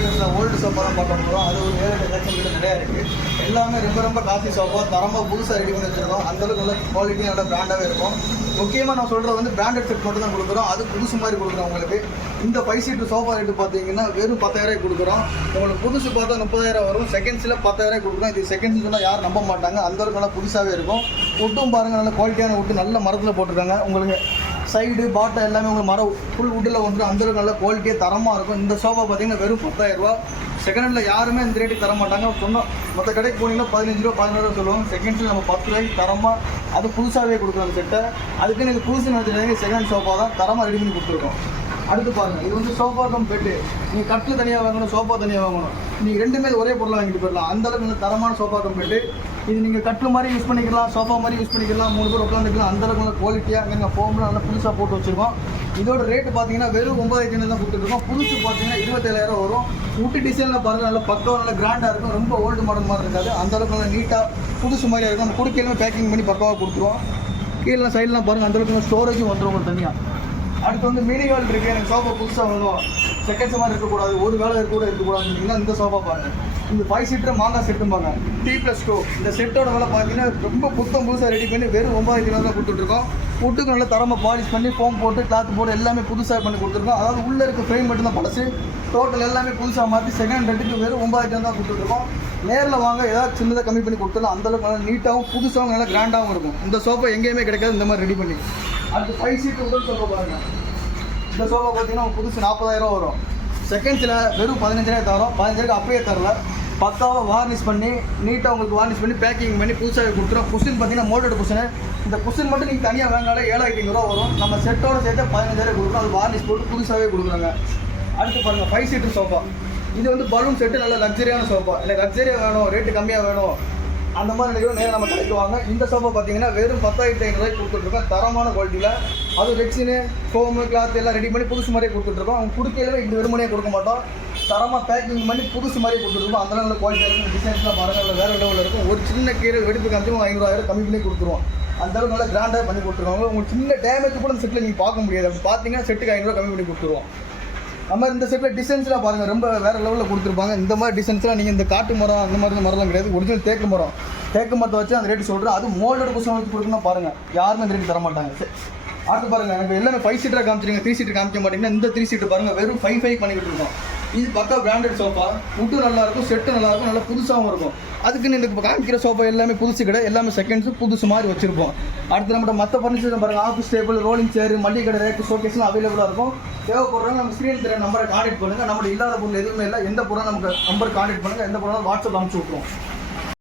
ஐட்டம்ஸில் old sofa தான் பார்க்க போகிறோம் அது ஒரு ஏழு லட்சம் கிட்ட நிறையா இருக்குது எல்லாமே ரொம்ப ரொம்ப காஸ்ட்லி சோஃபா தரமாக புதுசாக ரெடி பண்ணி வச்சுருக்கோம். அந்தளவுக்கு நல்ல குவாலிட்டி நல்ல பிராண்டாகவே இருக்கும். முக்கியமாக நான் சொல்கிறது வந்து பிராண்டட் செட் மட்டும் தான் கொடுக்குறோம். அது புதுசு மாதிரி கொடுக்குறோம் உங்களுக்கு. இந்த ஃபைவ் சீட்டு சோஃபா ரேட்டு பார்த்தீங்கன்னா வெறும் பத்தாயிரம் கொடுக்குறோம். உங்களுக்கு புதுசு பார்த்தா முப்பதாயிரம் வரும். செகண்ட்ஸில் பத்தாயிரம் கொடுக்குறோம். இது செகண்ட்ஸ் சொன்னால் யாரும் நம்ப மாட்டாங்க. அந்தளவுக்கு நல்லா புதுசாகவே இருக்கும். உட்டும் பாருங்கள் நல்ல குவாலிட்டியான உட்டு நல்ல மரத்தில் போட்டிருக்காங்க. உங்களுக்கு சைடு பாட்டம் எல்லாமே உங்களுக்கு மரம் ஃபுல் வுட்டில் வந்துடும் அந்தளவுக்கு நல்ல குவாலிட்டியாக தரமாக இருக்கும். இந்த சோஃபா பார்த்தீங்கன்னா வெறும் பத்தாயிரரூபா செகண்ட்ல யாருமே இந்த ரேட்டுக்கு தர மாட்டாங்க. சொன்னோம் மற்ற கடைக்கு போனீங்கன்னா பதினஞ்சு ரூபா பதினாறு ரூபா சொல்லுவாங்க. செகண்ட்ஸில் நம்ம பத்து ரூபாய்க்கு தரமாக அது புதுசாகவே கொடுக்குறோம் அந்த செட்டை அதுக்கு எனக்கு புதுசு நினச்சிருந்தாங்க செகண்ட் சோஃபா தான் தரமாக ரெடி பண்ணி கொடுத்துருக்கோம். அடுத்து பாருங்கள் இது வந்து சோஃபா கம் பெட்டு நீங்கள் கட்டில் தனியாக வாங்கணும் சோஃபா தனியாக வாங்கணும். நீங்கள் ரெண்டுமே ஒரே பொருளை வாங்கிட்டு போயிடலாம். அந்த அளவுக்கு நல்ல தரமான சோஃபா கம் பெட்டு இது நீங்கள் கட்டில் மாதிரி யூஸ் பண்ணிக்கலாம் சோஃபா மாதிரி யூஸ் பண்ணிக்கலாம் மூணு பேர் உட்காந்துக்கலாம் அந்த அளவுக்கு குவாலிட்டியாக எங்கள் ஃபோமில் நல்லா புதுசாக போட்டு வச்சுருக்கோம். இதோட ரேட்டு பார்த்தீங்கன்னா வெறும் ஒன்பதாயிரத்தி ஐநூறு தான் கொடுத்துருக்கோம் புதுசு பார்த்தீங்கன்னா இருபத்தேழாயிரம் வரும். ஊட்டி டிசைனில் பாருங்கள் நல்லா பக்கம் நல்லா கிராண்டாக இருக்கும். ரொம்ப ஓல்டு மாடல் மாதிரி இருக்காது. அந்த அளவுக்கு நல்லா நீட்டாக புதுசு மாதிரியாக இருக்கும். நம்ம குடுக்கையிலுமே பேக்கிங் பண்ணி பக்கமாக கொடுத்துருவோம். கீழே சைட்லாம் பாருங்கள் அந்த அளவுக்கு ஸ்டோரேஜும் வந்துடும் உங்களுக்கு தனியாக அடுத்து வந்து மினி வேல் இருக்குது எனக்கு சோஃபா புதுசாக வேணும் செகண்ட் மாதிரி இருக்கக்கூடாது ஒரு வேலை இருக்க கூட இருக்கக்கூடாதுன்னு இந்த சோஃபா பாருங்கள் இந்த ஃபைவ் சீட்டர் மாங்காய் செட்டும்பாங்க டி ப்ளஸ் டூ இந்த செட்டோட வேலை பார்த்தீங்கன்னா ரொம்ப புத்தம் புதுசாக ரெடி பண்ணி வெறும் ஒன்பதாயிரத்தி ஐநூறு தான் கொடுத்துட்ருக்கோம். ஃபுட்டுக்கு நல்லா தரமாக பாலிஷ் பண்ணி ஃபோம் போட்டு கிளாத் போட்டு எல்லாமே புதுசாக பண்ணி கொடுத்துருக்கோம். அதாவது உள்ளே இருக்க ஃப்ரேம் மட்டும் தான் பழசு டோட்டல் எல்லாமே புதுசாக மாற்றி செகண்ட் ரெண்டுக்கு வெறும் ஒன்பதாயிரத்தி ஐநூறு தான் கொடுத்துட்ருக்கோம். நேரில் வாங்க ஏதாவது சின்னதாக கம்மி பண்ணி கொடுத்தாலும் அந்தளவுக்கு நல்லா நீட்டாகவும் புதுசாகவும் நல்லா கிராண்டாகவும் இருக்கும். இந்த சோஃபா எங்கேயுமே கிடைக்காது இந்த மாதிரி ரெடி பண்ணி. அடுத்து ஃபைவ் சீட்டு உடல் சோஃபா பாருங்கள் இந்த சோஃபா பார்த்தீங்கன்னா புதுசு நாற்பதாயிரம் வரும். செகண்ட்ஸில் வெறும் பதினஞ்சாயிரம் தரோம். பதினஞ்சாயிரம் அப்பயே தரல. பத்தாவை வார்னிஷ் பண்ணி நீட்டாக உங்களுக்கு வார்னிஷ் பண்ணி பேக்கிங் பண்ணி புதுசாக கொடுக்குறோம் குஷின் பார்த்தீங்கன்னா மோல்டட் குஷனு இந்த குஷின் மட்டும் நீங்கள் தனியாக வாங்கினாலே ஏழாயிரத்தி ஐநூறுரூவா வரும். நம்ம செட்டோட சேர்த்து பதினஞ்சாயிரம் கொடுக்குறோம். அது வார்னிஷ் போட்டு புதுசாகவே கொடுக்குறாங்க. அடுத்து பாருங்கள் ஃபைவ் சீட்டர் சோஃபா இது வந்து பலூன் செட்டு நல்ல லக்ஸரியான சோஃபா இல்லை லக்ஸரியாக வேணும் ரேட்டு கம்மியாக வேணும். அந்த மாதிரி நினைக்கிறோம் நேரம் நம்ம கடைக்கு வாங்க. இந்த சோஃபா பார்த்தீங்கன்னா வெறும் பத்தாயிரத்தி ஐநூறுவாய்க்கு கொடுத்துட்ருக்கோம் தரமான குவாலிட்டியில் அது ரெக்ஸினு ஃபோமு கிளாத் எல்லாம் ரெடி பண்ணி புதுசு மாதிரியே கொடுத்துட்ருக்கோம் அவங்க கொடுக்கையில இப்படி வெறுமனே கொடுக்க மாட்டோம். தரமாக பேக்கிங் பண்ணி புதுசு மாதிரி கொடுத்துருக்கோம் அந்த நல்ல குவாலிட்டி இருக்கும் டிசைன்ஸ்லாம் பாருங்கள் அதில் வேறு லெவலில் இருக்கும். ஒரு சின்ன கீரை வெடிப்பு காமிச்சு ஐநூறாயிரம் கம்மி பண்ணி கொடுத்துருவோம். அந்த அளவுக்கு நல்லா கிராண்டாக பண்ணி கொடுத்துருவாங்க உங்களுக்கு சின்ன டேமேஜ் கூட அந்த செட்டில் நீங்கள் பார்க்க முடியாது. அப்படி பார்த்தீங்கன்னா செட்டுக்கு ஐநூறுவா கம்மி பண்ணி கொடுத்துருவோம். நம்ம இந்த செட்டில் டிசைன்ஸ்லாம் பாருங்கள் ரொம்ப வேறு லெவலில் கொடுத்துருப்பாங்க. இந்த மாதிரி டிசைன்ஸ்லாம் நீங்கள் இந்த காட்டு மரம் அந்த மாதிரி மரம்லாம் கிடையாது. ஒரிஜினல் தேக்கு மரம். தேக்கு மரத்தை வச்சு அந்த ரேட்டு சொல்கிறேன் அது மோல்டோட குஷன் வச்சு கொடுக்கணும் பாருங்கள் யாருமே இந்த ரேட்டு தர மாட்டாங்க. அடுத்து பாருங்கள் எனக்கு எல்லாமே ஃபைவ் சீட்டராக காமிச்சிருங்க. த்ரீ சீட்டர் காமிக்க மாட்டீங்கன்னா இந்த த்ரீ சீட்டர் பாருங்கள் வெறும் ஃபைவ் ஃபைவ் பண்ணிக்கிட்டு இருக்கோம். இது பக்கா பிராண்டட் சோஃபா உட்டு நல்லா இருக்கும் செட்டு நல்லா இருக்கும். நல்லா புதுசாகவும் இருக்கும் அதுக்குன்னு இப்போ காமிக்கிற சோஃபா எல்லாமே புதுசு கடை எல்லாமே செகண்ட்ஸும் புதுசு மாதிரி வச்சிருப்போம். அடுத்து நம்மகிட்ட மற்ற ஃபர்னிச்சர் பாருங்கள் ஆஃபீஸ் டேபிள் ரோலிங் சேர் மல்லிகை கடை ரேட்டு ஷோகேஸ்லாம் அவைலபிளாக இருக்கும். தேவைப்படுறாங்க நம்ம ஸ்க்ரீன் தெரிய நம்பரை கான்டெக்ட் பண்ணுங்கள் நம்ம இல்லாத பொருள் எதுவுமே இல்லை. எந்த பொருளும் நமக்கு நம்பர் கான்டெக்ட் பண்ணுங்கள் எந்த பொருளும் வாட்ஸ்அப் அனுப்பிச்சி விட்ருவோம்